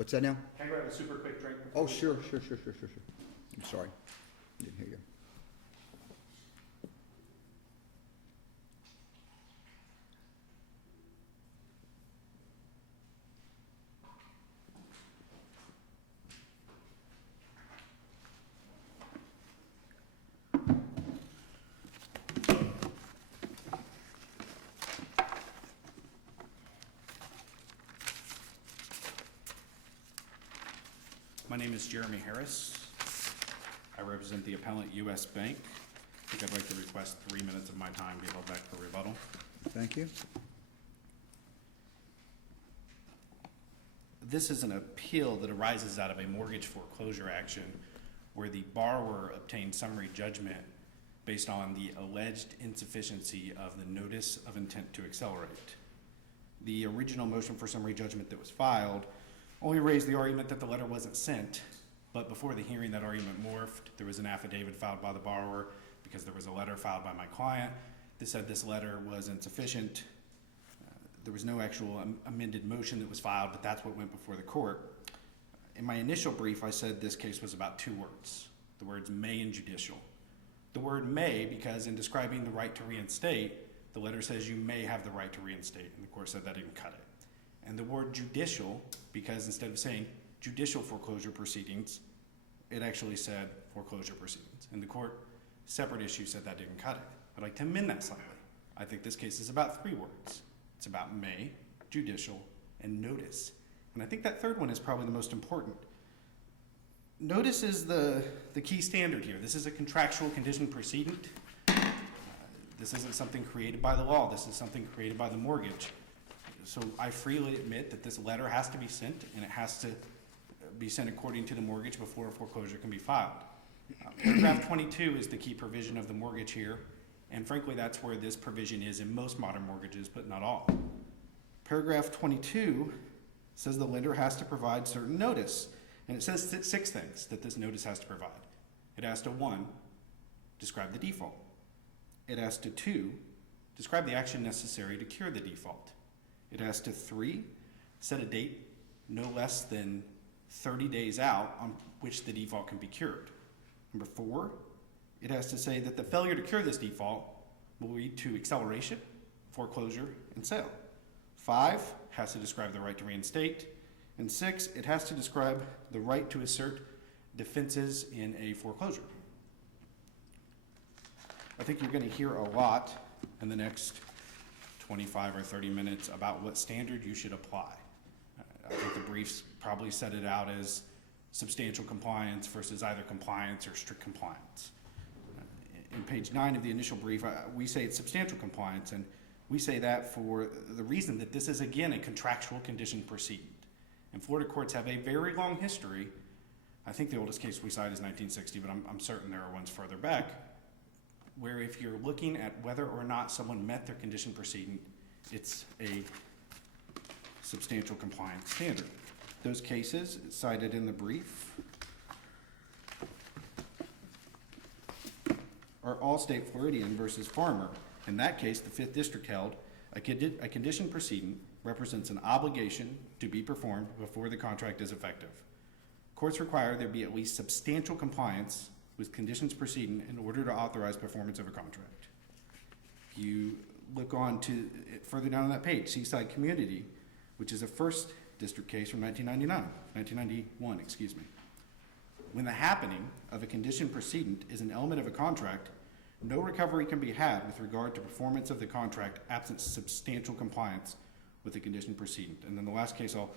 What's that now? Can I grab a super quick drink? Oh, sure. I'm sorry. Didn't hear you. My name is Jeremy Harris. I represent the appellant U.S. Bank. I think I'd like to request 3 minutes of my time be held back for rebuttal. Thank you. This is an appeal that arises out of a mortgage foreclosure action where the borrower obtained summary judgment based on the alleged insufficiency of the notice of intent to accelerate. The original motion for summary judgment that was filed only raised the argument that the letter wasn't sent, but before the hearing that argument morphed. There was an affidavit filed by the borrower because there was a letter filed by my client that said this letter was insufficient. There was no actual amended motion that was filed, but that's what went before the court. In my initial brief, I said this case was about two words, the words may and judicial. The word may because in describing the right to reinstate, the letter says you may have the right to reinstate, and the court said that didn't cut it. And the word judicial, because instead of saying judicial foreclosure proceedings, it actually said foreclosure proceedings. And the court, separate issue, said that didn't cut it. I'd like to amend that slightly. I think this case is about three words. It's about may, judicial, and notice. And I think that third one is probably the most important. Notice is the key standard here. This is a contractual condition precedent. This isn't something created by the law. This is something created by the mortgage. So I freely admit that this letter has to be sent, and it has to be sent according to the mortgage before a foreclosure can be filed. Paragraph 22 is the key provision of the mortgage here, and frankly that's where this provision is in most modern mortgages, but not all. Paragraph 22 says the lender has to provide certain notice, and it says six things that this notice has to provide. It has to, 1, describe the default. It has to, 2, describe the action necessary to cure the default. It has to, 3, set a date no less than 30 days out on which the default can be cured. Number 4, it has to say that the failure to cure this default will lead to acceleration, foreclosure, and sale. 5, has to describe the right to reinstate. And 6, it has to describe the right to assert defenses in a foreclosure. I think you're going to hear a lot in the next 25 or 30 minutes about what standard you should apply. I think the briefs probably set it out as substantial compliance versus either compliance or strict compliance. In page 9 of the initial brief, we say it's substantial compliance, and we say that for the reason that this is, again, a contractual condition precedent. And Florida courts have a very long history. I think the oldest case we cite is 1960, but I'm certain there are ones further back, where if you're looking at whether or not someone met their condition precedent, it's a substantial compliance standard. Those cases cited in the brief are Allstate Floridian versus Farmer. In that case, the 5th District held a condition precedent represents an obligation to be performed before the contract is effective. Courts require there be at least substantial compliance with conditions precedent in order to authorize performance of a contract. If you look on to further down on that page, Seaside Community, which is a 1st District case from 1991, excuse me. When the happening of a condition precedent is an element of a contract, no recovery can be had with regard to performance of the contract absent substantial compliance with the condition precedent. And then the last case I'll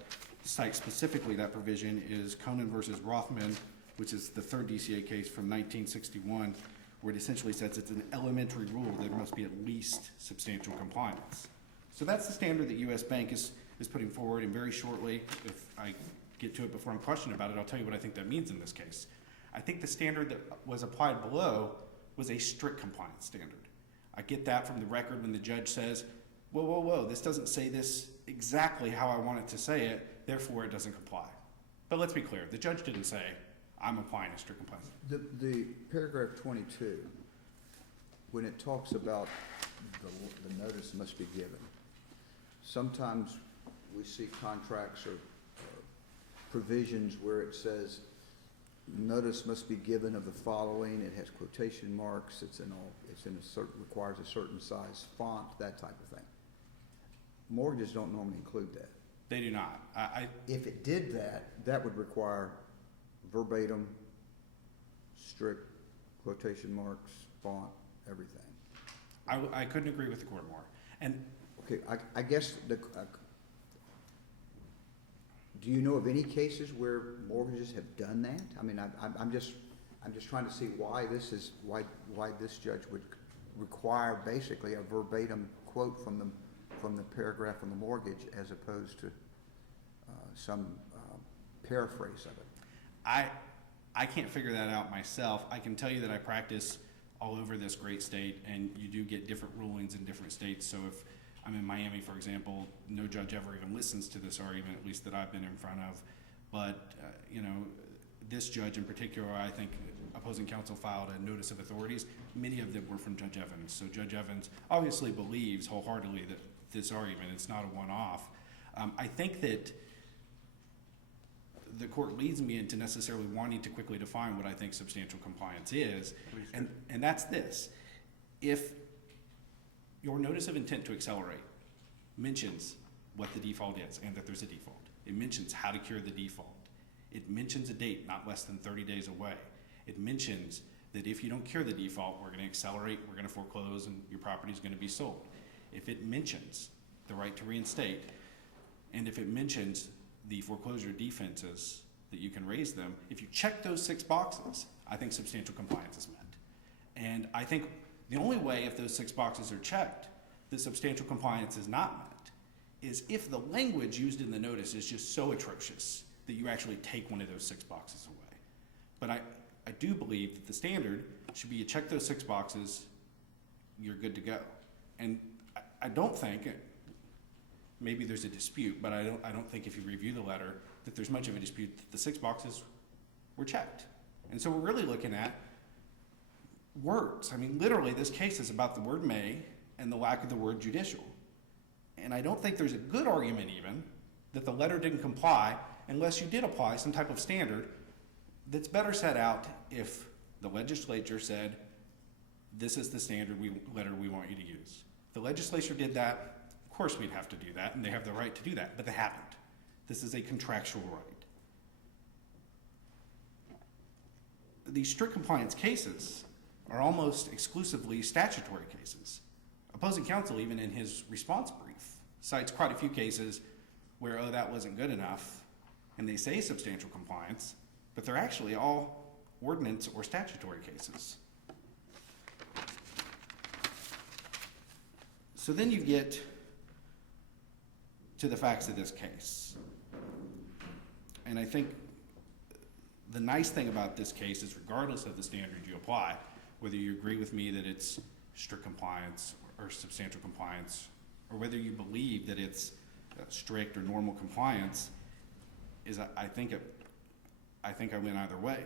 cite specifically that provision is Conan versus Rothman, which is the 3rd DCA case from 1961, where it essentially says it's an elementary rule that there must be at least substantial compliance. So that's the standard that U.S. Bank is putting forward, and very shortly, if I get to it before I'm questioned about it, I'll tell you what I think that means in this case. I think the standard that was applied below was a strict compliance standard. I get that from the record when the judge says, whoa, this doesn't say this exactly how I want it to say it, therefore it doesn't comply. But let's be clear, the judge didn't say, I'm applying a strict compliance. The paragraph 22, when it talks about the notice must be given, sometimes we see contracts or provisions where it says notice must be given of the following, it has quotation marks, it's in a certain, requires a certain size font, that type of thing. Mortgages don't normally include that. They do not. If it did that, that would require verbatim, strict quotation marks, font, everything. I couldn't agree with the court more. And Okay, I guess do you know of any cases where mortgages have done that? I mean, I'm just trying to see why why this judge would require basically a verbatim quote from the paragraph on the mortgage as opposed to some paraphrase of it. I can't figure that out myself. I can tell you that I practice all over this great state, and you do get different rulings in different states. So if I'm in Miami, for example, no judge ever even listens to this argument, at least that I've been in front of. But, this judge in particular, I think opposing counsel filed a notice of authorities. Many of them were from Judge Evans. So Judge Evans obviously believes wholeheartedly that this argument, it's not a one-off. I think that the court leads me into necessarily wanting to quickly define what I think substantial compliance is, and that's this. If your notice of intent to accelerate mentions what the default is and that there's a default, it mentions how to cure the default, it mentions a date not less than 30 days away, it mentions that if you don't cure the default, we're going to accelerate, we're going to foreclose, and your property is going to be sold. If it mentions the right to reinstate, and if it mentions the foreclosure defenses that you can raise them, if you check those 6 boxes, I think substantial compliance is met. And I think the only way, if those 6 boxes are checked, that substantial compliance is not met, is if the language used in the notice is just so atrocious that you actually take one of those 6 boxes away. But I do believe that the standard should be you check those 6 boxes, you're good to go. And I don't think, maybe there's a dispute, but I don't think if you review the letter that there's much of a dispute that the 6 boxes were checked. And so we're really looking at words. I mean, literally, this case is about the word may and the lack of the word judicial. And I don't think there's a good argument even that the letter didn't comply unless you did apply some type of standard that's better set out if the legislature said, this is the standard letter we want you to use. If the legislature did that, of course we'd have to do that, and they have the right to do that, but they haven't. This is a contractual right. These strict compliance cases are almost exclusively statutory cases. Opposing counsel, even in his response brief, cites quite a few cases where, oh, that wasn't good enough, and they say substantial compliance, but they're actually all ordinance or statutory cases. So then you get to the facts of this case. And I think the nice thing about this case is regardless of the standard you apply, whether you agree with me that it's strict compliance or substantial compliance, or whether you believe that it's strict or normal compliance, is I think I win either way.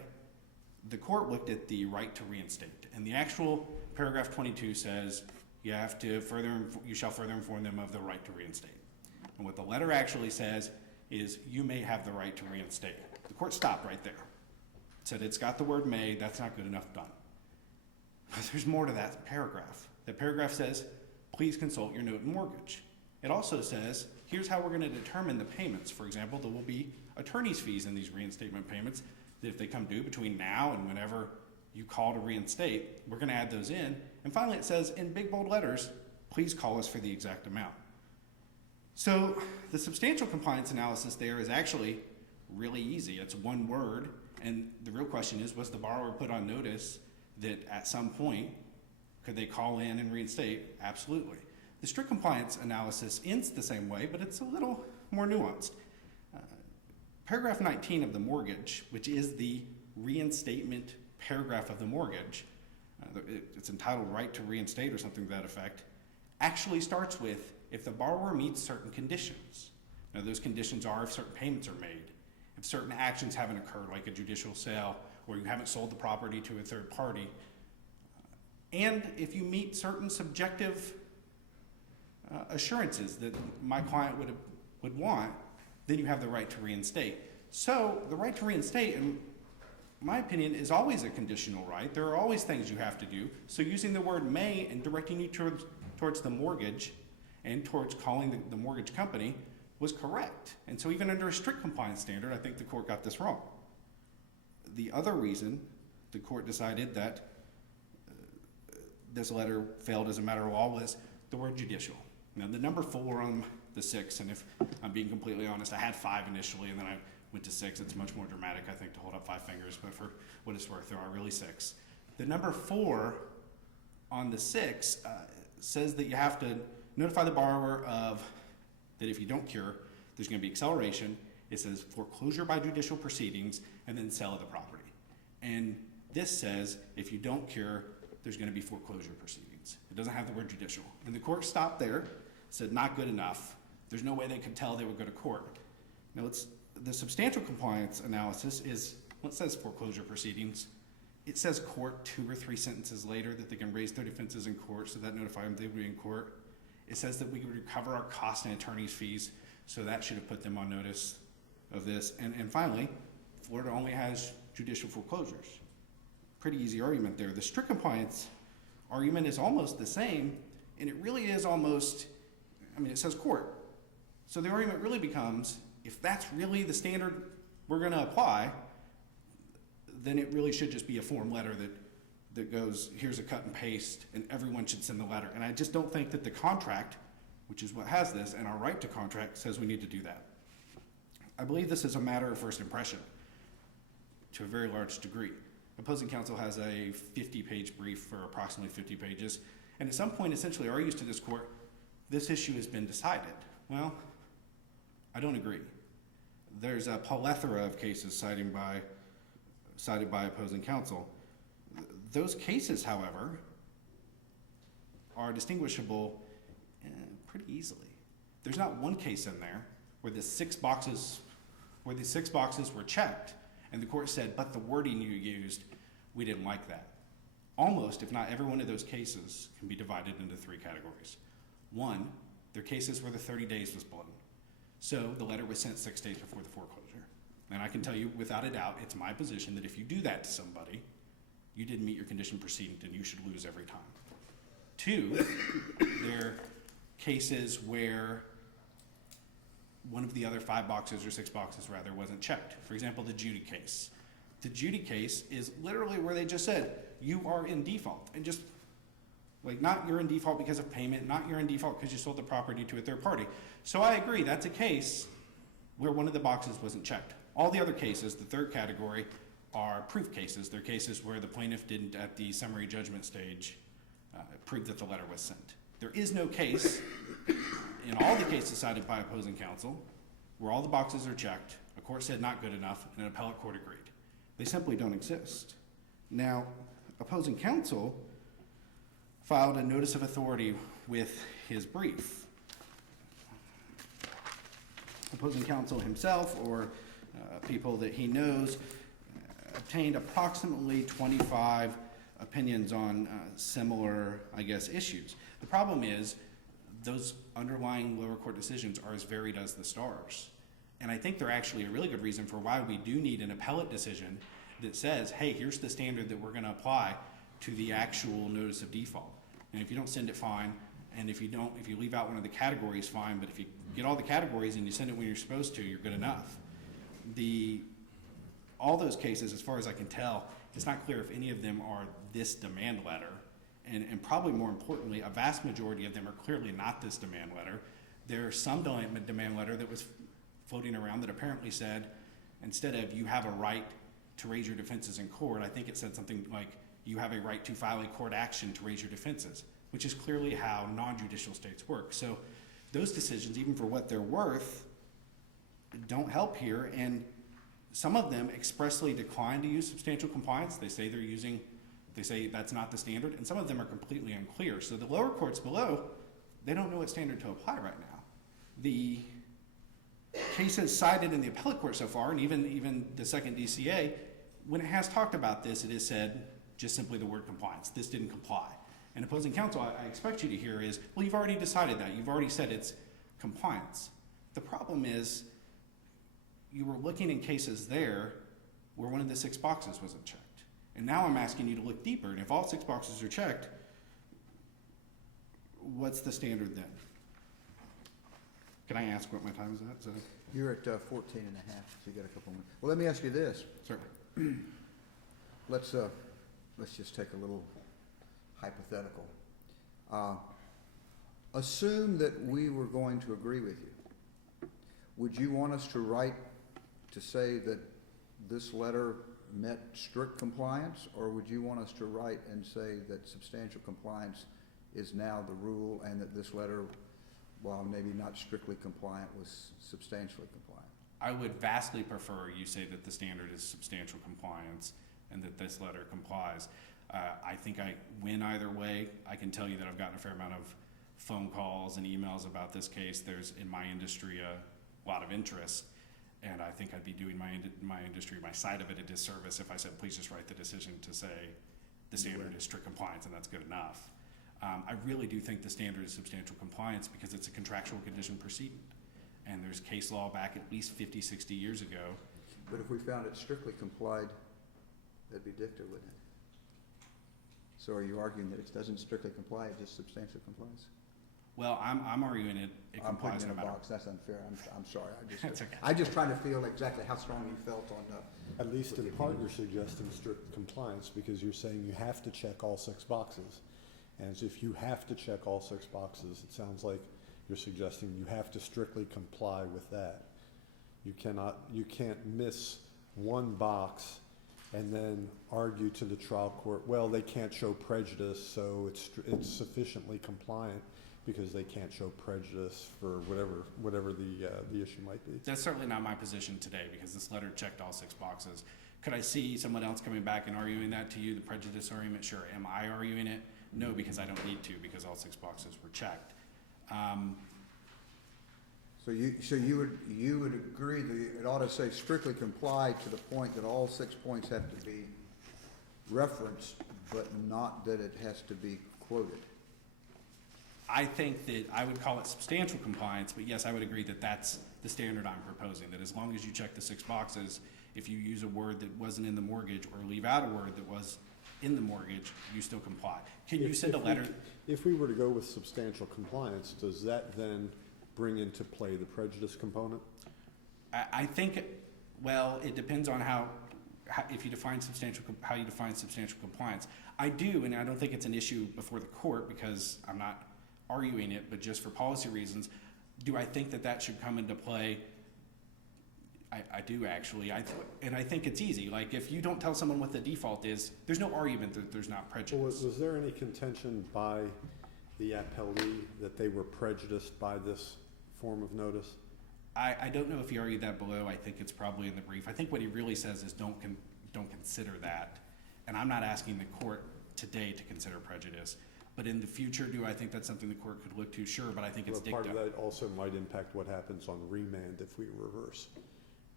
The court looked at the right to reinstate, and the actual paragraph 22 says you shall further inform them of the right to reinstate. And what the letter actually says is you may have the right to reinstate. The court stopped right there. Said it's got the word may, that's not good enough, done. But there's more to that paragraph. That paragraph says, please consult your note and mortgage. It also says, here's how we're going to determine the payments. For example, there will be attorney's fees in these reinstatement payments that if they come due between now and whenever you call to reinstate, we're going to add those in. And finally, it says in big bold letters, please call us for the exact amount. So the substantial compliance analysis there is actually really easy. It's one word, and the real question is, was the borrower put on notice that at some point, could they call in and reinstate? Absolutely. The strict compliance analysis ends the same way, but it's a little more nuanced. Paragraph 19 of the mortgage, which is the reinstatement paragraph of the mortgage, it's entitled right to reinstate or something to that effect, actually starts with if the borrower meets certain conditions. Now those conditions are if certain payments are made, if certain actions haven't occurred, like a judicial sale, or you haven't sold the property to a third party, and if you meet certain subjective assurances that my client would want, then you have the right to reinstate. So the right to reinstate, in my opinion, is always a conditional right. There are always things you have to do. So using the word may and directing you towards the mortgage and towards calling the mortgage company was correct. And so even under a strict compliance standard, I think the court got this wrong. The other reason the court decided that this letter failed as a matter of law was the word judicial. Now, the number 4 on the 6, and if I'm being completely honest, I had 5 initially, and then I went to 6. It's much more dramatic, I think, to hold up 5 fingers, but for what it's worth, there are really 6. The number 4 on the 6 says that you have to notify the borrower of that if you don't cure, there's going to be acceleration. It says foreclosure by judicial proceedings, and then sale of the property. And this says if you don't cure, there's going to be foreclosure proceedings. It doesn't have the word judicial. And the court stopped there, said not good enough. There's no way they could tell they would go to court. Now, the substantial compliance analysis is, well, it says foreclosure proceedings. It says court 2 or 3 sentences later that they can raise their defenses in court, so that notified them they would be in court. It says that we could recover our costs and attorney's fees, so that should have put them on notice of this. And finally, Florida only has judicial foreclosures. Pretty easy argument there. The strict compliance argument is almost the same, and it really is almost, I mean, it says court. So the argument really becomes, if that's really the standard we're going to apply, then it really should just be a form letter that goes, here's a cut and paste, and everyone should send the letter. And I just don't think that the contract, which is what has this, and our right to contract, says we need to do that. I believe this is a matter of first impression to a very large degree. Opposing counsel has a 50-page brief for approximately 50 pages, and at some point essentially argues to this court, this issue has been decided. Well, I don't agree. There's a plethora of cases cited by opposing counsel. Those cases, however, are distinguishable pretty easily. There's not one case in there where the 6 boxes were checked and the court said, but the wording you used, we didn't like that. Almost, if not every one of those cases, can be divided into 3 categories. 1, they're cases where the 30 days was blown. So the letter was sent 6 days before the foreclosure. And I can tell you without a doubt, it's my position that if you do that to somebody, you didn't meet your condition precedent and you should lose every time. 2, they're cases where one of the other 5 boxes or 6 boxes rather wasn't checked. For example, the Judy case. The Judy case is literally where they just said, you are in default. And just like, not you're in default because of payment, not you're in default because you sold the property to a third party. So I agree, that's a case where one of the boxes wasn't checked. All the other cases, the 3rd category, are proof cases. They're cases where the plaintiff didn't, at the summary judgment stage, prove that the letter was sent. There is no case in all the cases cited by opposing counsel where all the boxes are checked, a court said not good enough, and an appellate court agreed. They simply don't exist. Now, opposing counsel filed a notice of authority with his brief. Opposing counsel himself or people that he knows obtained approximately 25 opinions on similar, I guess, issues. The problem is those underlying lower court decisions are as varied as the stars. And I think they're actually a really good reason for why we do need an appellate decision that says, hey, here's the standard that we're going to apply to the actual notice of default. And if you don't send it, fine. And if you leave out one of the categories, fine. But if you get all the categories and you send it when you're supposed to, you're good enough. All those cases, as far as I can tell, it's not clear if any of them are this demand letter. And probably more importantly, a vast majority of them are clearly not this demand letter. There's some demand letter that was floating around that apparently said, instead of you have a right to raise your defenses in court, I think it said something like you have a right to file a court action to raise your defenses, which is clearly how non-judicial states work. So those decisions, even for what they're worth, don't help here. And some of them expressly decline to use substantial compliance. They say that's not the standard, and some of them are completely unclear. So the lower courts below, they don't know what standard to apply right now. The cases cited in the appellate court so far, and even the second DCA, when it has talked about this, it has said just simply the word compliance. This didn't comply. And opposing counsel, I expect you to hear is, well, you've already decided that. You've already said it's compliance. The problem is you were looking in cases there where one of the 6 boxes wasn't checked. And now I'm asking you to look deeper, and if all 6 boxes are checked, what's the standard then? Can I ask what my time is at? You're at 14 and a half, so you got a couple more. Well, let me ask you this. Certainly. Let's just take a little hypothetical. Assume that we were going to agree with you. Would you want us to write to say that this letter met strict compliance, or would you want us to write and say that substantial compliance is now the rule and that this letter, while maybe not strictly compliant, was substantially compliant? I would vastly prefer you say that the standard is substantial compliance and that this letter complies. I think I win either way. I can tell you that I've gotten a fair amount of phone calls and emails about this case. There's, in my industry, a lot of interest, and I think I'd be doing my industry, my side of it, a disservice if I said, please just write the decision to say the standard is strict compliance and that's good enough. I really do think the standard is substantial compliance because it's a contractual condition precedent. And there's case law back at least 50, 60 years ago. But if we found it strictly complied, that'd be dicta, wouldn't it? So are you arguing that it doesn't strictly comply, it just substantial compliance? Well, I'm arguing it I'm complies putting no in a matter. box, that's unfair, I'm sorry, It's okay. I'm just trying to feel exactly how strong you felt on At least in part, you're suggesting strict compliance because you're saying you have to check all 6 boxes. And so if you have to check all 6 boxes, it sounds like you're suggesting you have to strictly comply with that. You can't miss one box and then argue to the trial court, well, they can't show prejudice, so it's sufficiently compliant because they can't show prejudice for whatever the issue might be. That's certainly not my position today because this letter checked all 6 boxes. Could I see someone else coming back and arguing that to you, the prejudice argument? Sure. Am I arguing it? No, because I don't need to because all 6 boxes were checked. So you would agree that it ought to say strictly comply to the point that all 6 points have to be referenced, but not that it has to be quoted? I think that I would call it substantial compliance, but yes, I would agree that that's the standard I'm proposing, that as long as you check the 6 boxes, if you use a word that wasn't in the mortgage or leave out a word that was in the mortgage, you still comply. Can you send a letter? If we were to go with substantial compliance, does that then bring into play the prejudice component? I think, well, it depends on how if you define how you define substantial compliance. I do, and I don't think it's an issue before the court because I'm not arguing it, but just for policy reasons, do I think that should come into play? I do actually, and I think it's easy. Like if you don't tell someone what the default is, there's no argument that there's not prejudice. Well, was there any contention by the appellee that they were prejudiced by this form of notice? I don't know if he argued that below. I think it's probably in the brief. I think what he really says is don't consider that. And I'm not asking the court today to consider prejudice. But in the future, do I think that's something the court could look to? Sure, but I think it's dicta. Part of that also might impact what happens on remand if we reverse.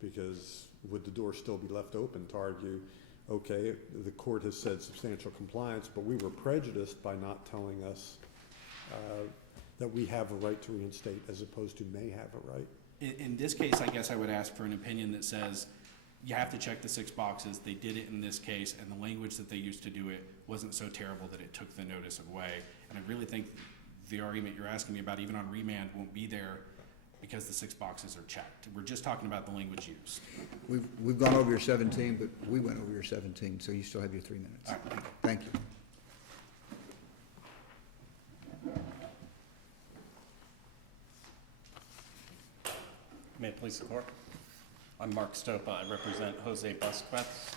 Because would the door still be left open to argue, okay, the court has said substantial compliance, but we were prejudiced by not telling us that we have a right to reinstate as opposed to may have a right? In this case, I guess I would ask for an opinion that says you have to check the 6 boxes. They did it in this case, and the language that they used to do it wasn't so terrible that it took the notice away. And I really think the argument you're asking me about, even on remand, won't be there because the 6 boxes are checked. We're just talking about the language used. We've gone over your 17, but we went over your 17, so you still have your 3 minutes. All right. Thank you. May it please the court. I'm Mark Stopa. I represent Jose Busquets.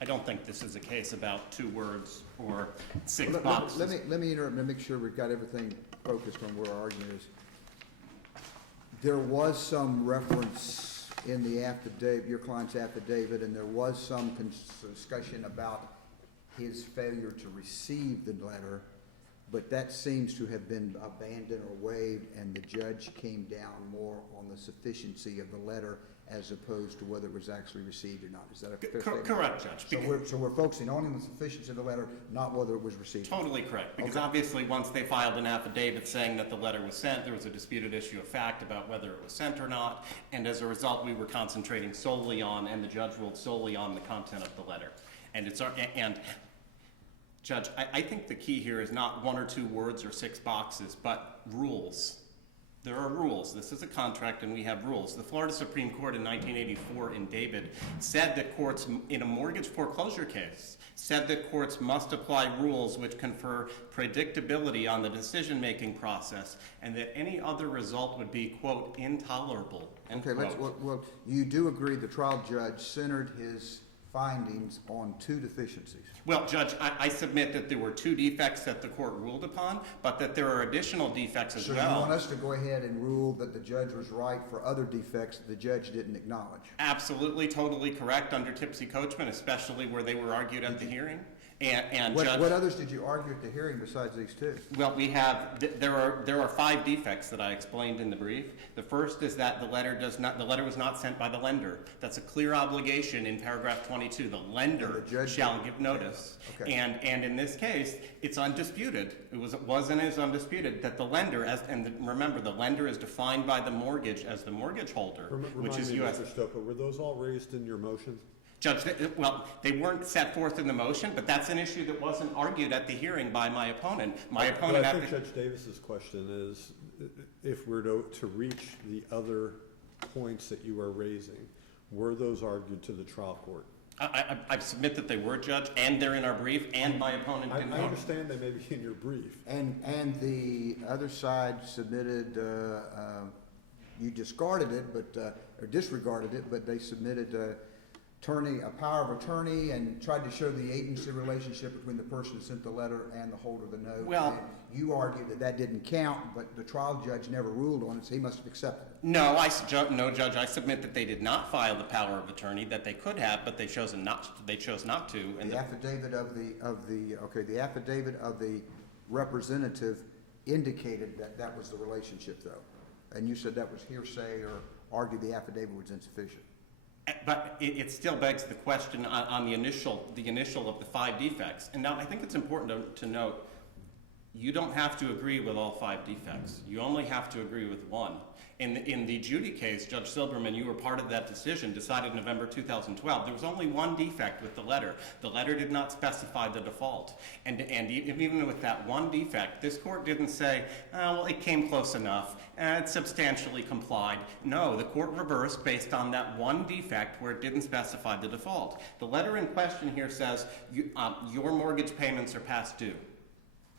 I don't think this is a case about 2 words or 6 boxes. Let me interrupt and make sure we've got everything focused on where our argument is. There was some reference in the affidavit, your client's affidavit, and there was some discussion about his failure to receive the letter, but that seems to have been abandoned or waived, and the judge came down more on the sufficiency of the letter as opposed to whether it was actually received or not. Is that a fair statement? Correct, Judge. So we're focusing only on the sufficiency of the letter, not whether it was received. Totally correct, because Okay. obviously, once they filed an affidavit saying that the letter was sent, there was a disputed issue of fact about whether it was sent or not, and as a result, we were concentrating solely on, and the judge ruled solely on the content of the letter. And Judge, I think the key here is not 1 or 2 words or 6 boxes, but rules. There are rules. This is a contract, and we have rules. The Florida Supreme Court in 1984 in David said that courts, in a mortgage foreclosure case, said that courts must apply rules which confer predictability on the decision-making process, and that any other result would be, quote, intolerable, end Okay, quote. well, you do agree the trial judge centered his findings on 2 deficiencies. Well, Judge, I submit that there were 2 defects that the court ruled upon, but that there are additional defects as So you well. want us to go ahead and rule that the judge was right for other defects that the judge didn't acknowledge? Absolutely, totally correct under Tipsy Coachman, especially where they were argued at the hearing. And What Judge, others did you argue at the hearing besides these 2? well, we have, there are 5 defects that I explained in the brief. The first is that the letter was not sent by the lender. That's a clear obligation in paragraph 22. The lender And the judge shall did. give notice. Okay. And in this case, it's undisputed. It was and is undisputed that the lender, remember, the lender is defined by the mortgage as the mortgage holder, which is Remind me, U.S. Mr. Stopa, were those all raised in your motion? Judge, well, they weren't set forth in the motion, but that's an issue that wasn't argued at the hearing by my opponent. My opponent But I at think the... Judge Davis's question is, if we're to reach the other points that you are raising, were those argued to the trial court? I submit that they were, Judge, and they're in our brief, and my opponent I didn't. understand they may be in your brief. And the other side submitted, you discarded it, or disregarded it, but they submitted a power of attorney and tried to show the agency relationship between the person who sent the letter and the holder of the note. Well- And you argued that that didn't count, but the trial judge never ruled on it, so he must have accepted it. No, no, Judge, I submit that they did not file the power of attorney, that they could have, but they chose not to. And The affidavit of the affidavit of the representative indicated that that was the relationship, though. And you said that was hearsay or argued the affidavit was insufficient. But it still begs the question on the initial of the 5 defects. And now I think it's important to note, you don't have to agree with all 5 defects. You only have to agree with 1. In the Judy case, Judge Silberman, you were part of that decision, decided November 2012. There was only 1 defect with the letter. The letter did not specify the default. And even with that 1 defect, this court didn't say, oh, well, it came close enough, it substantially complied. No, the court reversed based on that 1 defect where it didn't specify the default. The letter in question here says, your mortgage payments are past due.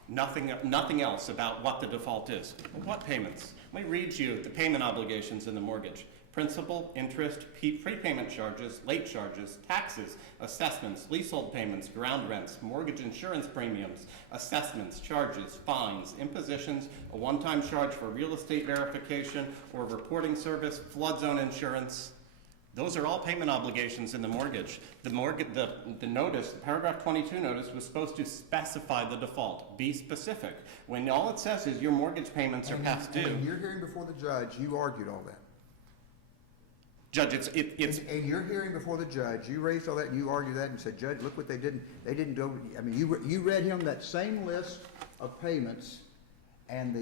Nothing else about what the default is. What payments? Let me read you the payment obligations in the mortgage. Principal, interest, prepayment charges, late charges, taxes, assessments, leasehold payments, ground rents, mortgage insurance premiums, assessments, charges, fines, impositions, a one-time charge for real estate verification or reporting service, flood zone insurance. Those are all payment obligations in the mortgage. The notice, the paragraph 22 notice, was supposed to specify the default, be specific. When all it says is your mortgage payments are past due. And you're hearing before the judge, you argued all that. Judge, it's And you're hearing before the judge, you raised all that, and you argued that, and said, Judge, look what they didn't do. I mean, you read him that same list of payments and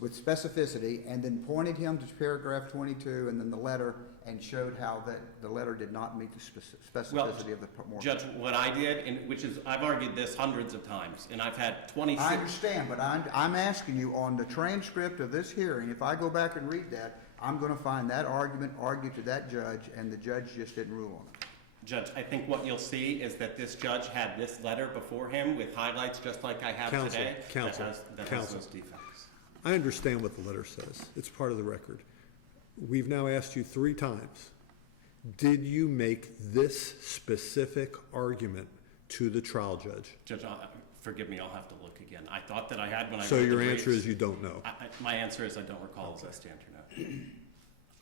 with specificity, and then pointed him to paragraph 22 and then the letter, and showed how that the letter did not meet the specificity of the mortgage. Judge, what I did, I've argued this hundreds of times, and I've had 26. I understand, but I'm asking you on the transcript of this hearing, if I go back and read that, I'm gonna find that argument argued to that judge, and the judge just didn't rule on it. Judge, I think what you'll see is that this judge had this letter before him with highlights just like I have today. Counsel. That has those defects. I understand what the letter says. It's part of the record. We've now asked you 3 times. Did you make this specific argument to the trial judge? Judge, forgive me, I'll have to look again. I thought that I had when I So read the your briefs. answer is you don't know? My answer is I don't recall as I stand here now.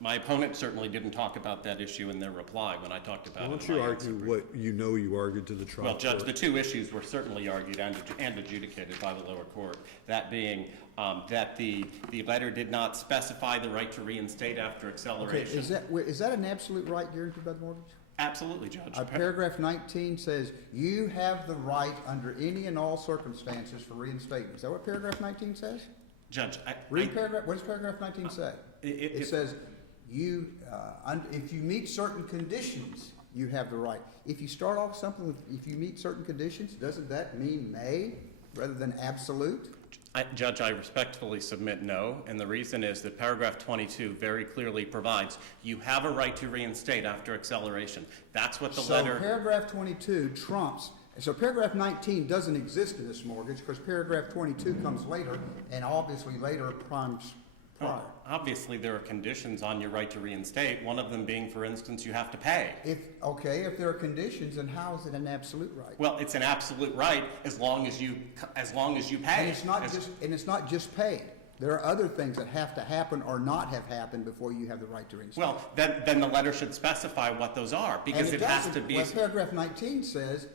My opponent certainly didn't talk about that issue in their reply when I talked about it. Why don't in you my argue answer. what you argued to the trial Well, Judge, court? the two issues were certainly argued and adjudicated by the lower court. That being that the letter did not specify the right to reinstate after Okay, acceleration. is that an absolute right guaranteed by the mortgage? Absolutely, Judge. Paragraph 19 says, you have the right under any and all circumstances for reinstatement. Is that what paragraph 19 says? Judge, Read paragraph, what does paragraph 19 say? It says, if you meet certain conditions, you have the right. If you start off something with, if you meet certain conditions, doesn't that mean may rather than absolute? Judge, I respectfully submit no, and the reason is that paragraph 22 very clearly provides you have a right to reinstate after acceleration. That's what the letter... So paragraph 22 trumps, so paragraph 19 doesn't exist in this mortgage because paragraph 22 comes later and obviously later primes prior. Obviously, there are conditions on your right to reinstate, one of them being, for instance, you have to pay. If there are conditions, then how is it an absolute right? Well, it's an absolute right as long as you pay. And it's not just paid. There are other things that have to happen or not have happened before you have the right to reinstate. Well, then the letter should specify what those are, because it has to be... Well, paragraph 19 says,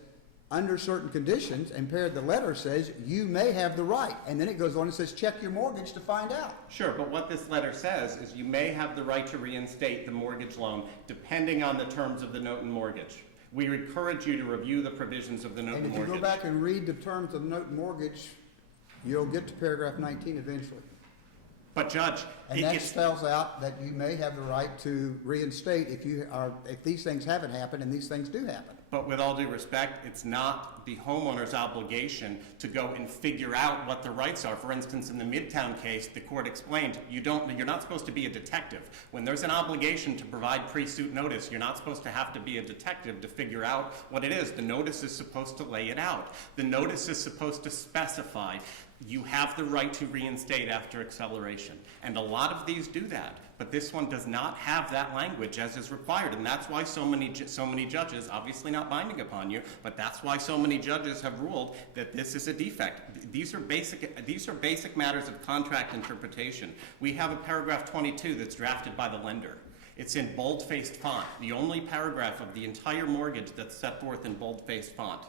under certain conditions, and the letter says, you may have the right. And then it goes on and says, check your mortgage to find out. Sure, but what this letter says is you may have the right to reinstate the mortgage loan depending on the terms of the note and mortgage. We encourage you to review the provisions of the note and mortgage. And if you go back and read the terms of the note and mortgage, you'll get to paragraph 19 eventually. But Judge, and that spells out that you may have the right to reinstate if these things haven't happened and these things do happen. But with all due respect, it's not the homeowner's obligation to go and figure out what the rights are. For instance, in the Midtown case, the court explained you're not supposed to be a detective. When there's an obligation to provide pre-suit notice, you're not supposed to have to be a detective to figure out what it is. The notice is supposed to lay it out. The notice is supposed to specify you have the right to reinstate after acceleration. And a lot of these do that. But this one does not have that language as is required, and that's why so many judges, obviously not binding upon you, but that's why so many judges have ruled that this is a defect. These are basic matters of contract interpretation. We have a paragraph 22 that's drafted by the lender. It's in bold-faced font, the only paragraph of the entire mortgage that's set forth in bold-faced font.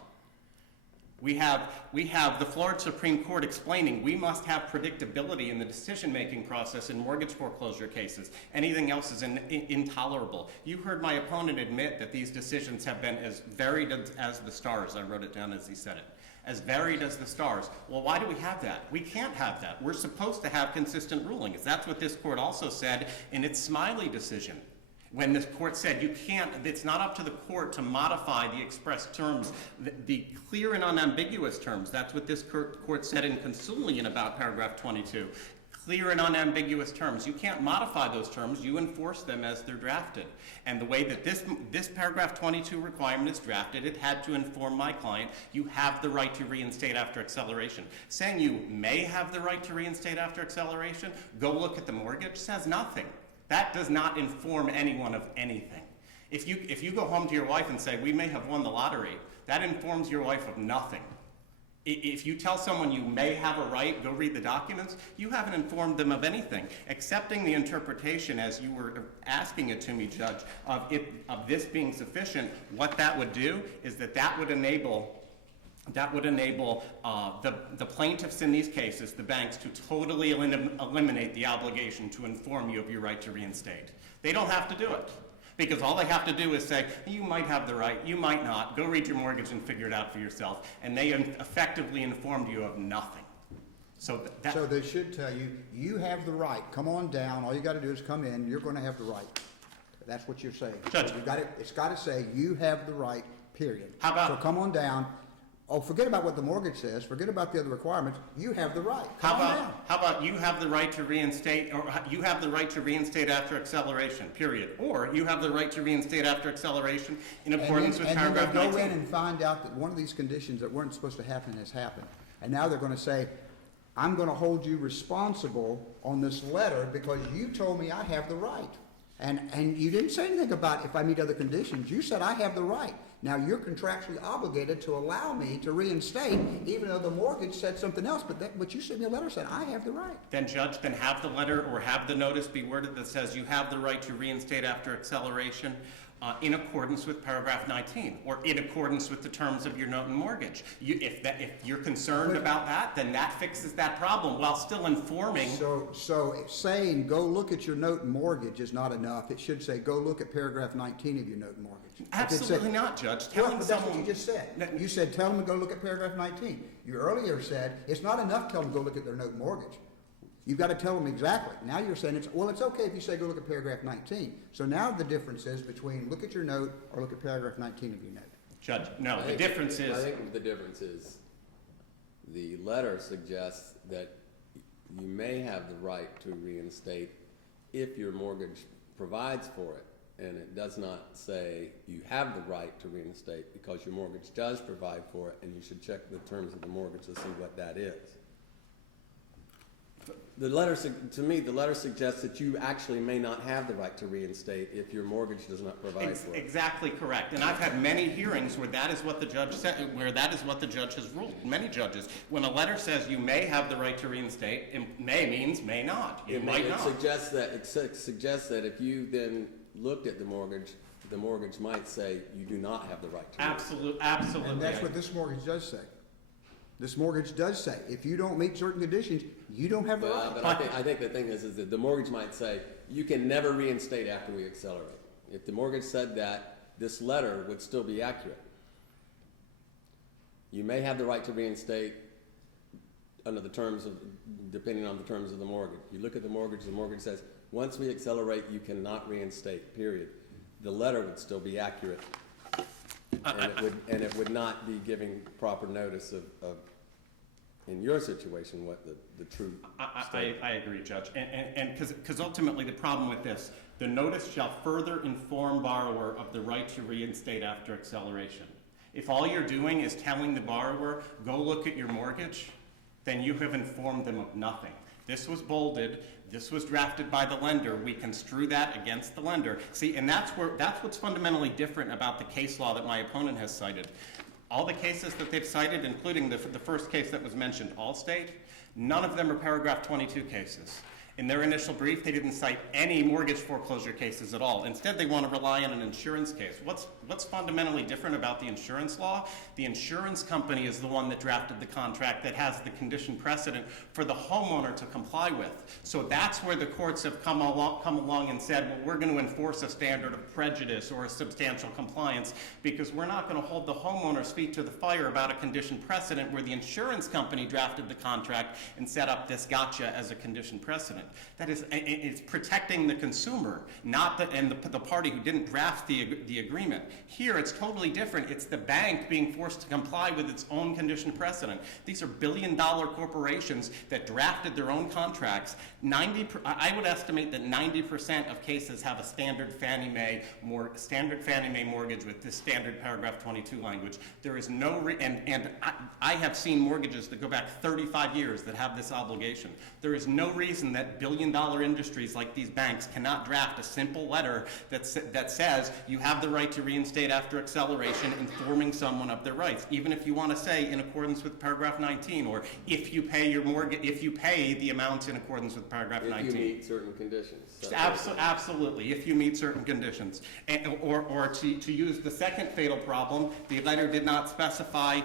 We have the Florida Supreme Court explaining we must have predictability in the decision-making process in mortgage foreclosure cases. Anything else is intolerable. You heard my opponent admit that these decisions have been as varied as the stars. I wrote it down as he said it. As varied as the stars. Well, why do we have that? We can't have that. We're supposed to have consistent rulings. That's what this court also said in its Smiley decision. When this court said it's not up to the court to modify the express terms, the clear and unambiguous terms. That's what this court said in Consulian about paragraph 22. Clear and unambiguous terms. You can't modify those terms. You enforce them as they're drafted. And the way that this paragraph 22 requirement is drafted, it had to inform my client, you have the right to reinstate after acceleration. Saying you may have the right to reinstate after acceleration, go look at the mortgage, says nothing. That does not inform anyone of anything. If you go home to your wife and say, we may have won the lottery, that informs your wife of nothing. If you tell someone you may have a right, go read the documents, you haven't informed them of anything. Accepting the interpretation as you were asking it to me, Judge, of this being sufficient, what that would do is that would enable the plaintiffs in these cases, the banks, to totally eliminate the obligation to inform you of your right to reinstate. They don't have to do it. Because all they have to do is say, you might have the right, you might not, go read your mortgage and figure it out for yourself. And they effectively informed you of nothing. So they should tell you, you have the right, come on down, all you got to do is come in, you're going to have the right. That's what you're saying. Judge. It's got to say, you have the right, period. How about... So come on down. Oh, forget about what the mortgage says. Forget about the other requirements. You have the right. How about you have the right to reinstate, or you have the right to reinstate after acceleration, period. Or you have the right to reinstate after acceleration in accordance with paragraph 19. And then they go in and find out that one of these conditions that weren't supposed to happen has happened. And now they're going to say, I'm going to hold you responsible on this letter because you told me I have the right. And you didn't say anything about if I meet other conditions. You said I have the right. Now, you're contractually obligated to allow me to reinstate, even though the mortgage said something else, but what you sent me a letter said, I have the right. Then Judge, then have the letter or have the notice be worded that says you have the right to reinstate after acceleration in accordance with paragraph 19, or in accordance with the terms of your note and mortgage. If you're concerned about that, then that fixes that problem while still informing. So saying go look at your note and mortgage is not enough. It should say go look at paragraph 19 of your note and mortgage. Absolutely not, Judge. Well, Telling but that's someone. what you just said. You said tell them to go look at paragraph 19. You earlier said it's not enough to tell them to go look at their note and mortgage. You've got to tell them exactly. Now you're saying it's okay if you say go look at paragraph 19. So now the difference is between look at your note or look at paragraph 19 of your note. Judge, no, I the difference is. I think the difference is the letter suggests that you may have the right to reinstate if your mortgage provides for it. And it does not say you have the right to reinstate because your mortgage does provide for it, and you should check the terms of the mortgage to see what that is. The letter, to me, the letter suggests that you actually may not have the right to reinstate if your mortgage does not provide for it. Exactly correct. And I've had many hearings where that is what the judge said, where that is what the judge has ruled. Many judges, when a letter says you may have the right to reinstate, may means may not. You might not. It suggests that if you then looked at the mortgage might say you do not have the right to reinstate. Absolutely. And that's what this mortgage does say. This mortgage does say, if you don't meet certain conditions, you don't have the right. But I think the thing is that the mortgage might say, you can never reinstate after we accelerate. If the mortgage said that, this letter would still be accurate. You may have the right to reinstate under the terms of, depending on the terms of the mortgage. You look at the mortgage says, once we accelerate, you cannot reinstate, period. The letter would still be accurate. And it would not be giving proper notice of in your situation, what the true state. I agree, Judge. And because ultimately the problem with this, the notice shall further inform borrower of the right to reinstate after acceleration. If all you're doing is telling the borrower, go look at your mortgage, then you have informed them of nothing. This was bolded. This was drafted by the lender. We construe that against the lender. See, and that's what's fundamentally different about the case law that my opponent has cited. All the cases that they've cited, including the first case that was mentioned, Allstate, none of them are paragraph 22 cases. In their initial brief, they didn't cite any mortgage foreclosure cases at all. Instead, they want to rely on an insurance case. What's fundamentally different about the insurance law? The insurance company is the one that drafted the contract that has the condition precedent for the homeowner to comply with. So that's where the courts have come along and said, well, we're going to enforce a standard of prejudice or a substantial compliance because we're not going to hold the homeowner's feet to the fire about a condition precedent where the insurance company drafted the contract and set up this gotcha as a condition precedent. That is, it's protecting the consumer, not the party who didn't draft the agreement. Here, it's totally different. It's the bank being forced to comply with its own condition precedent. These are billion-dollar corporations that drafted their own contracts. I would estimate that 90% of cases have a standard Fannie Mae mortgage with this standard paragraph 22 language. There is no I have seen mortgages that go back 35 years that have this obligation. There is no reason that billion-dollar industries like these banks cannot draft a simple letter that says you have the right to reinstate after acceleration, informing someone of their rights, even if you want to say in accordance with paragraph 19, or if you pay your mortgage, if you pay the amounts in accordance with paragraph 19. If you meet certain conditions. Absolutely, if you meet certain conditions. Or to use the second fatal problem, the letter did not specify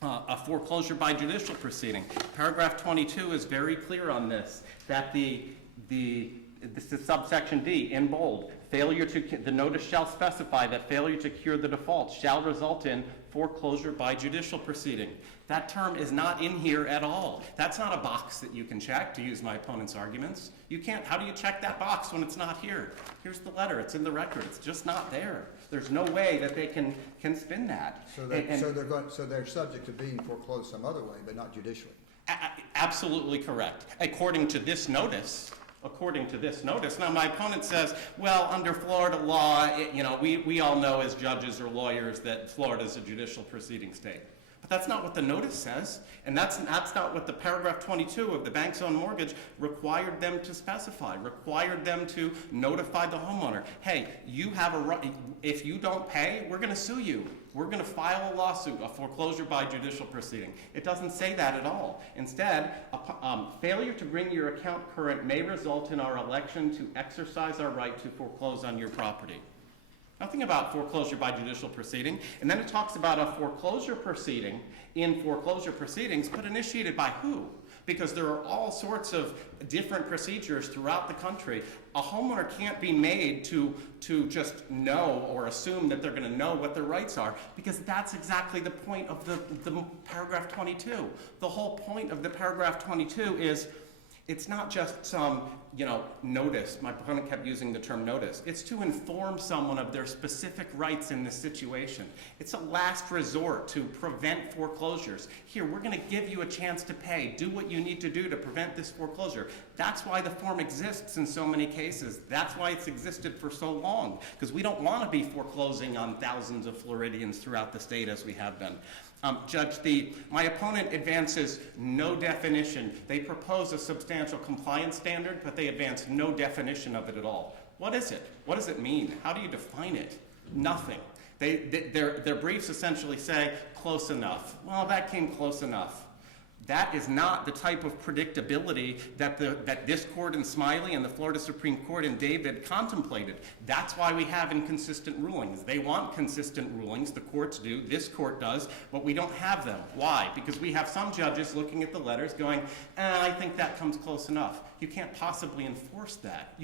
a foreclosure by judicial proceeding. Paragraph 22 is very clear on this, that this is subsection D in bold. The notice shall specify that failure to cure the default shall result in foreclosure by judicial proceeding. That term is not in here at all. That's not a box that you can check, to use my opponent's arguments. You can't. How do you check that box when it's not here? Here's the letter. It's in the record. It's just not there. There's no way that they can spin that. So they're subject to being foreclosed some other way, but not judicially. Absolutely correct. According to this notice. Now, my opponent says, well, under Florida law, we all know as judges or lawyers that Florida is a judicial proceeding state. But That's not what the notice says, and that's not what the paragraph 22 of the bank's own mortgage required them to specify, required them to notify the homeowner. Hey, you have a right, if you don't pay, we're gonna sue you. We're gonna file a lawsuit, a foreclosure by judicial proceeding. It doesn't say that at all. Instead, failure to bring your account current may result in our election to exercise our right to foreclose on your property. Nothing about foreclosure by judicial proceeding. And then it talks about a foreclosure proceeding in foreclosure proceedings, but initiated by who? Because there are all sorts of different procedures throughout the country. A homeowner can't be made to just know or assume that they're going to know what their rights are, because that's exactly the point of the paragraph 22. The whole point of the paragraph 22 is it's not just some, notice. My opponent kept using the term notice. It's to inform someone of their specific rights in this situation. It's a last resort to prevent foreclosures. Here, we're going to give you a chance to pay. Do what you need to do to prevent this foreclosure. That's why the form exists in so many cases. That's why it's existed for so long, because we don't want to be foreclosing on thousands of Floridians throughout the state as we have been. Judge, my opponent advances no definition. They propose a substantial compliance standard, but they advance no definition of it at all. What is it? What does it mean? How do you define it? Nothing. Their briefs essentially say, close enough. Well, that came close enough. That is not the type of predictability that this court in Smiley and the Florida Supreme Court in David contemplated. That's why we have inconsistent rulings. They want consistent rulings. The courts do. This court does. But we don't have them. Why? Because we have some judges looking at the letters going, I think that comes close enough. You can't possibly enforce that.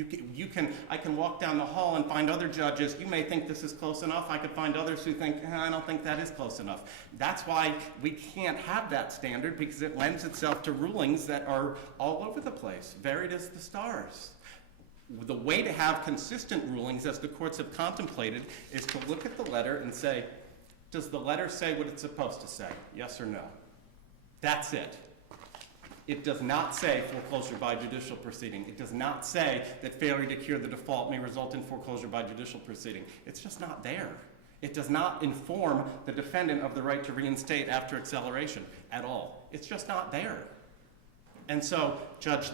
I can walk down the hall and find other judges. You may think this is close enough. I could find others who think, I don't think that is close enough. That's why we can't have that standard, because it lends itself to rulings that are all over the place, varied as the stars. The way to have consistent rulings, as the courts have contemplated, is to look at the letter and say, does the letter say what it's supposed to say? Yes or no? That's it. It does not say foreclosure by judicial proceeding. It does not say that failure to cure the default may result in foreclosure by judicial proceeding. It's just not there. It does not inform the defendant of the right to reinstate after acceleration at all. It's just not there. And so, Judge,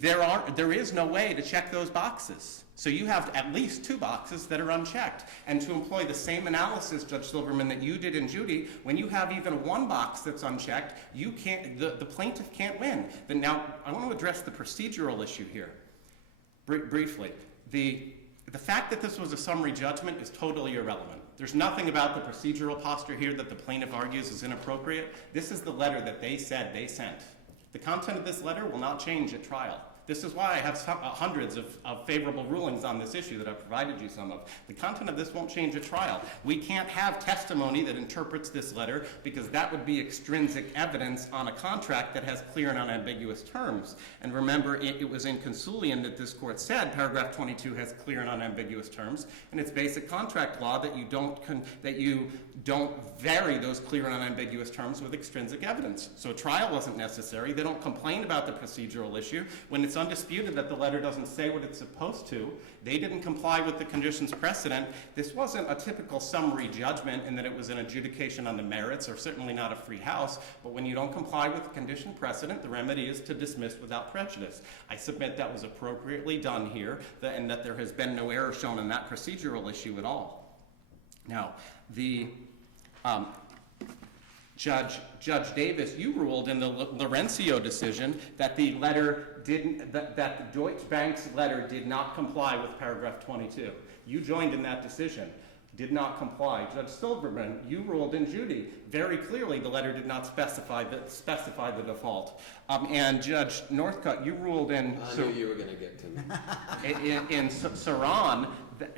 there is no way to check those boxes. So you have at least two boxes that are unchecked. And to employ the same analysis, Judge Silverman, that you did in Judy, when you have even one box that's unchecked, the plaintiff can't win. But now, I want to address the procedural issue here briefly. The fact that this was a summary judgment is totally irrelevant. There's nothing about the procedural posture here that the plaintiff argues is inappropriate. This is the letter that they said they sent. The content of this letter will not change at trial. This is why I have hundreds of favorable rulings on this issue that I've provided you some of. The content of this won't change at trial. We can't have testimony that interprets this letter, because that would be extrinsic evidence on a contract that has clear and unambiguous terms. And remember, it was in Consulian that this court said paragraph 22 has clear and unambiguous terms, and it's basic contract law that you don't vary those clear and unambiguous terms with extrinsic evidence. So a trial wasn't necessary. They don't complain about the procedural issue. When it's undisputed that the letter doesn't say what it's supposed to, they didn't comply with the conditions precedent. This wasn't a typical summary judgment in that it was an adjudication on the merits, or certainly not a free house. But when you don't comply with the condition precedent, the remedy is to dismiss without prejudice. I submit that was appropriately done here, and that there has been no error shown in that procedural issue at all. Now, Judge Davis, you ruled in the Laurencio decision that the Deutsche Bank's letter did not comply with paragraph 22. You joined in that decision, did not comply. Judge Silverman, you ruled in Judy. Very clearly, the letter did not specify the default. And Judge Northcutt, you ruled in... I knew you were going to get to me. in Saran,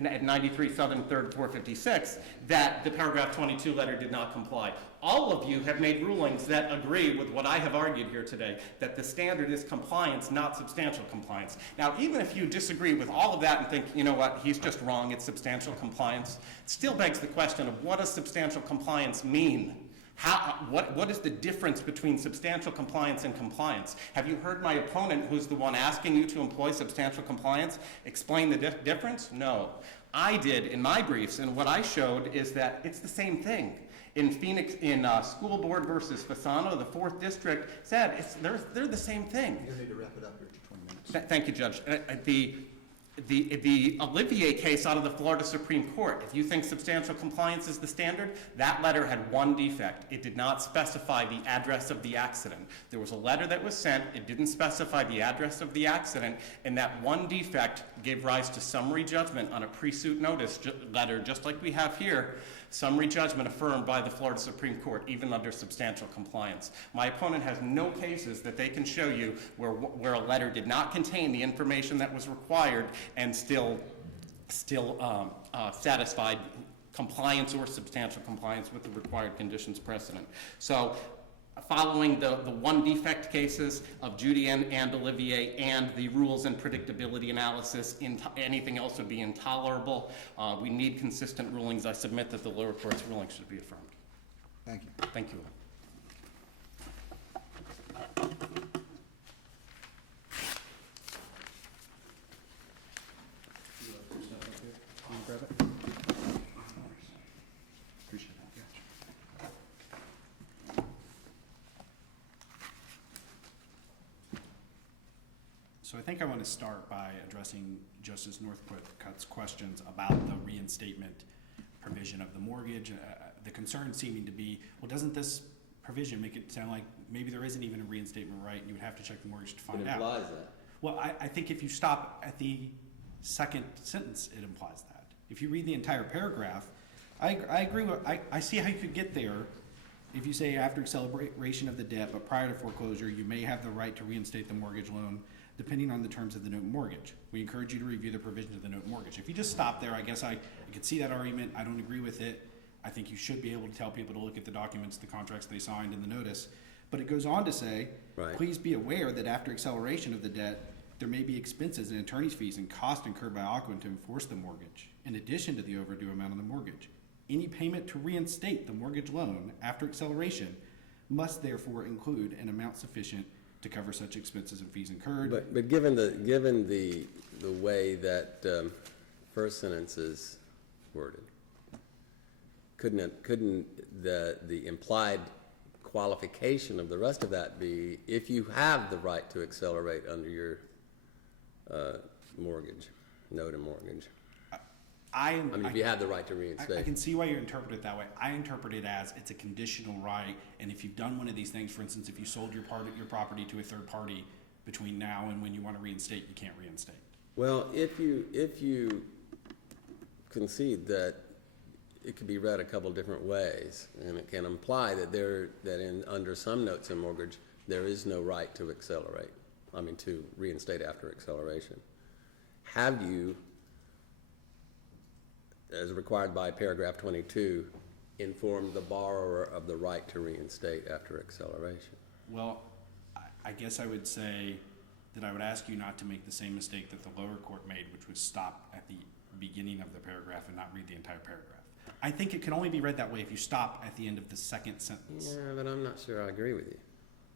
at 93 Southern 3rd 456, that the paragraph 22 letter did not comply. All of you have made rulings that agree with what I have argued here today, that the standard is compliance, not substantial compliance. Now, even if you disagree with all of that and think, you know what, he's just wrong, it's substantial compliance, it still begs the question of what does substantial compliance mean? What is the difference between substantial compliance and compliance? Have you heard my opponent, who's the one asking you to employ substantial compliance, explain the difference? No. I did in my briefs, and what I showed is that it's the same thing. In Phoenix, in School Board versus Fasano, the 4th District said they're the same thing. You need to wrap it up here to 20 minutes. Thank you, Judge. The Olivier case out of the Florida Supreme Court, if you think substantial compliance is the standard, that letter had one defect. It did not specify the address of the accident. There was a letter that was sent, it didn't specify the address of the accident, and that one defect gave rise to summary judgment on a pre-suit notice letter, just like we have here. Summary judgment affirmed by the Florida Supreme Court, even under substantial compliance. My opponent has no cases that they can show you where a letter did not contain the information that was required and still satisfied compliance or substantial compliance with the required conditions precedent. So, following the one defect cases of Judy and Olivier and the rules and predictability analysis, anything else would be intolerable. We need consistent rulings. I submit that the lower court's ruling should be affirmed. Thank you. Thank you. Appreciate that. So I think I want to start by addressing Justice Northcott's questions about the reinstatement provision of the mortgage. The concern seeming to be, well, doesn't this provision make it sound like maybe there isn't even a reinstatement right and you would have to check the mortgage to find It out? implies that. Well, I think if you stop at the second sentence, it implies that. If you read the entire paragraph, I agree with, I see how you could get there if you say after acceleration of the debt, but prior to foreclosure, you may have the right to reinstate the mortgage loan depending on the terms of the note mortgage. We encourage you to review the provisions of the note mortgage. If you just stop there, I guess I could see that argument. I don't agree with it. I think you should be able to tell people to look at the documents, the contracts they signed, and the notice. But it goes on to say, Right. Please be aware that after acceleration of the debt, there may be expenses and attorney's fees and costs incurred by Ocwen to enforce the mortgage, in addition to the overdue amount on the mortgage. Any payment to reinstate the mortgage loan after acceleration must therefore include an amount sufficient to cover such expenses and fees incurred. But given the way that first sentence is worded, couldn't the implied qualification of the rest of that be if you have the right to accelerate under your mortgage, note and mortgage? I mean, if you have the right to reinstate. I can see why you interpret it that way. I interpret it as it's a conditional right, and if you've done one of these things, for instance, if you sold your property to a third party between now and when you want to reinstate, you can't reinstate. Well, if you concede that it could be read a couple different ways, and it can imply that under some notes in mortgage there is no right to accelerate. I mean, to reinstate after acceleration. Have you, as required by paragraph 22, informed the borrower of the right to reinstate after acceleration? Well, I guess I would say that I would ask you not to make the same mistake that the lower court made, which was stop at the beginning of the paragraph and not read the entire paragraph. I think it can only be read that way if you stop at the end of the second sentence. Yeah, but I'm not sure I agree with you.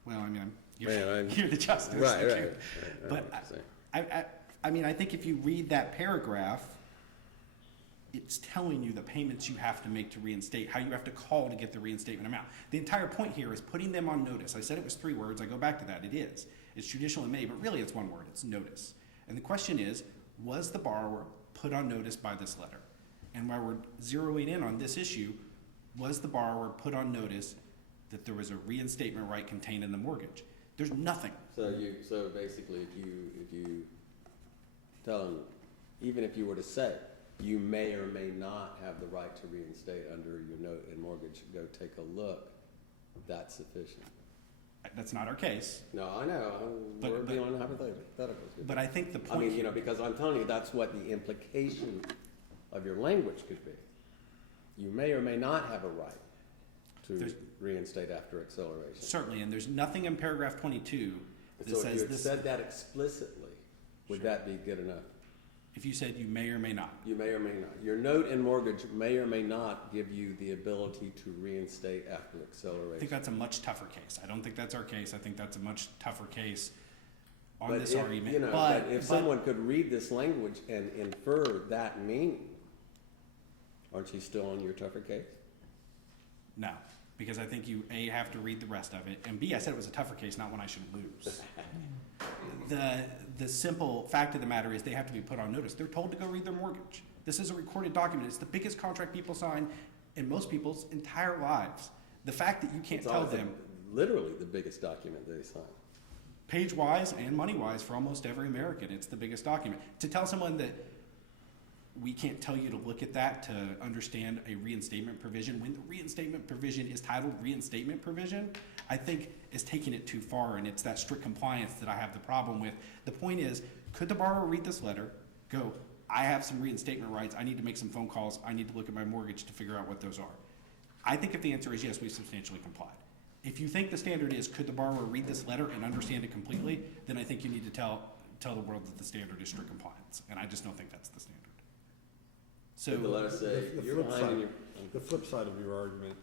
Well, I mean, Man, you're the justice. Right. But I mean, I think if you read that paragraph, it's telling you the payments you have to make to reinstate, how you have to call to get the reinstatement amount. The entire point here is putting them on notice. I said it was 3 words. I go back to that. It is. It's judicial and may, but really it's 1 word. It's notice. And the question is, was the borrower put on notice by this letter? And while we're zeroing in on this issue, was the borrower put on notice that there was a reinstatement right contained in the mortgage? There's nothing. So basically, if you tell them, even if you were to say, you may or may not have the right to reinstate under your note and mortgage, go take a look, that's sufficient. That's not our case. No, I know, we're beyond hypotheticals. But I think the point... I mean, because I'm telling you, that's what the implication of your language could be. You may or may not have a right to reinstate after acceleration. Certainly, and there's nothing in paragraph 22 that So says if you had this... said that explicitly, would that be good enough? If you said you may or may not. You may or may not. Your note and mortgage may or may not give you the ability to reinstate after acceleration. I think that's a much tougher case. I don't think that's our case. I think that's a much tougher case on this argument. But if someone could read this language and infer that meaning, aren't you still on your tougher case? No, because I think you, A, have to read the rest of it, and B, I said it was a tougher case, not one I should lose. The simple fact of the matter is they have to be put on notice. They're told to go read their mortgage. This is a recorded document. It's the biggest contract people sign in most people's entire lives. The fact that you can't It's tell always them, literally the biggest document they sign. page-wise and money-wise, for almost every American, it's the biggest document. To tell someone that we can't tell you to look at that to understand a reinstatement provision, when the reinstatement provision is titled reinstatement provision, I think is taking it too far, and it's that strict compliance that I have the problem with. The point is, could the borrower read this letter, go, I have some reinstatement rights, I need to make some phone calls, I need to look at my mortgage to figure out what those are? I think if the answer is yes, we substantially complied. If you think the standard is, could the borrower read this letter and understand it completely, then I think you need to tell the world that the standard is strict compliance, and I just don't think that's the standard. So, Did the letter say, The you're flip behind in side- your? The flip side of your argument,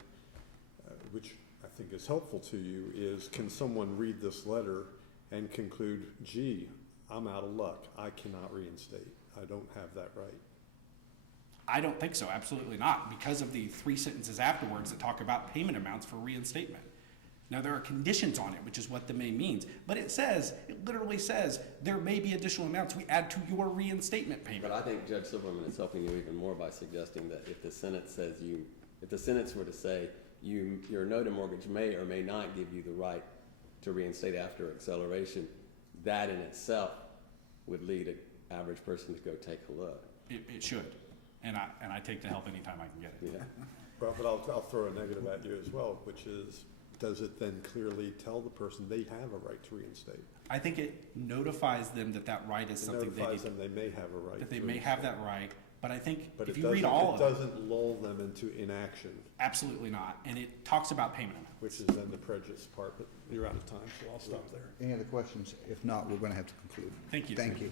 which I think is helpful to you, is can someone read this letter and conclude, gee, I'm out of luck, I cannot reinstate, I don't have that right? I don't think so, absolutely not, because of the 3 sentences afterwards that talk about payment amounts for reinstatement. Now, there are conditions on it, which is what the may means, but it literally says, there may be additional amounts we add to your reinstatement payment. But I think Judge Silverman is helping you even more by suggesting that if the sentence were to say, your note and mortgage may or may not give you the right to reinstate after acceleration, that in itself would lead an average person to go take a look. It should, and I take the help anytime I can get it. Yeah. Well, but I'll throw a negative at you as well, which is, does it then clearly tell the person they have a right to reinstate? I think it notifies them that that right is It something they notifies need, them they may have a right. that they to may have that reinstate. right, but I think But if it you read doesn't- all of it, It doesn't lull them into inaction, absolutely not, and it talks about payment amounts. which is then the prejudice part, but you're out of time, so I'll stop there. Any other questions? If not, we're going to have to conclude. Thank you. Thank you.